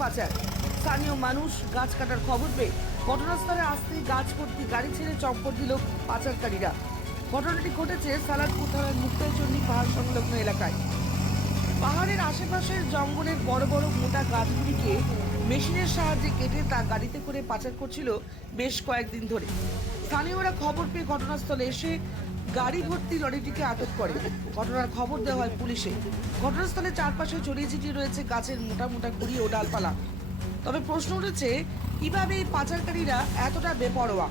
পাচার। স্থানীয় মানুষ গাছ কাটার খবর পেয়ে ঘটনাস্থলে আসতেই গাছ ভর্তি গাড়ি ছেড়ে চম্পট দিল পাচারকারীরা। ঘটনাটি ঘটেছে সালাদপুর থানার মুক্তাইচন্ডী পাহাড় সংলগ্ন এলাকায়। পাহাড়ের আশেপাশের জঙ্গলের বড় বড় মোটা গাছগুলিকে মেশিনের সাহায্যে কেটে তা গাড়িতে করে পাচার করছিল বেশ কয়েকদিন ধরে। স্থানীয়রা খবর পেয়ে ঘটনাস্থলে এসে গাড়ি ভর্তি লরিটিকে আটক করে। ঘটনার খবর দেওয়া হয় পুলিশে। ঘটনাস্থলে চারপাশে ছড়িয়ে ছিটিয়ে রয়েছে গাছের মোটা মোটা গুড়ি ও ডালপালা। তবে প্রশ্ন উঠেছে, কীভাবে এই পাচারকারীরা এতটা বেপরোয়া?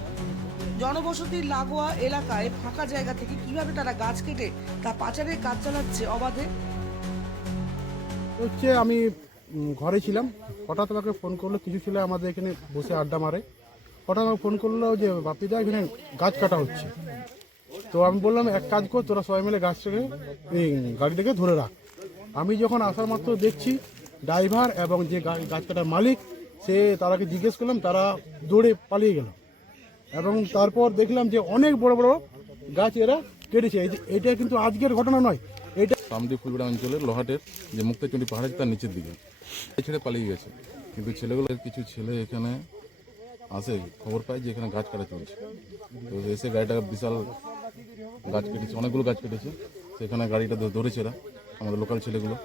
জনবসতির লাগোয়া এলাকায় ফাঁকা জায়গা থেকে কীভাবে তারা গাছ কেটে তা পাচারের কাজ চালাচ্ছে অবাধে? হচ্ছে, আমি ঘরে ছিলাম। হঠাৎ আমাকে ফোন করল, কিছু ছেলে আমাদের এখানে বসে আড্ডা মারে। হঠাৎ আমাকে ফোন করল যে বাপিদা এখানে গাছ কাটা হচ্ছে। তো আমি বললাম, এক কাজ কর, তোরা সবাই মিলে গাছটাকে গাড়ি থেকে ধরে রাখ। আমি যখন আসার মাত্র দেখছি ড্রাইভার এবং যে গাছ কাটার মালিক, সে তারাকে জিজ্ঞেস করলাম, তারা দৌড়ে পালিয়ে গেল। এবং তারপর দেখলাম যে অনেক বড় বড় গাছ এরা কেটেছে। এটা কিন্তু আজকের ঘটনা নয়। এটা সামদি ফুলবেড়া অঞ্চলের লোহাটের যে মুক্তাচণ্ডী পাহাড় তার নিচের দিকে। ছেড়ে পালিয়ে গেছে। কিন্তু ছেলেগুলো, কিছু ছেলে এখানে আসে খবর পায় যে এখানে গাছ কাটা চলছে। তো এসে গাড়িটা বিশাল গাছ কেটেছে, অনেকগুলো গাছ কেটেছে। সেখানে গাড়িটা ধরেছে এরা, আমাদের লোকাল ছেলেগুলো।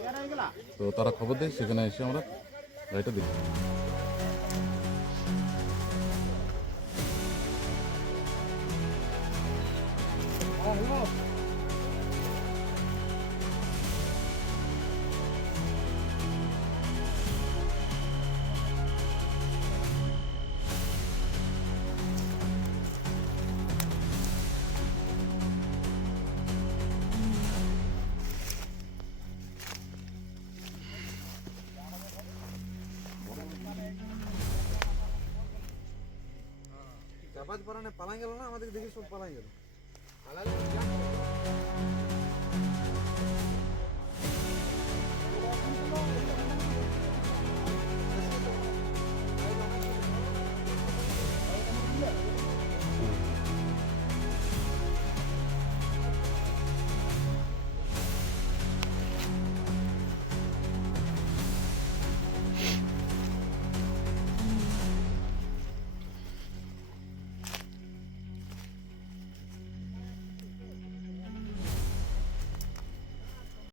তো তারা খবর দেয়, সেখানে এসে আমরা গাড়িটা দেখি। চাপাত পারানে পালাই গেল না? আমাদের দেখে সব পালাই গেল।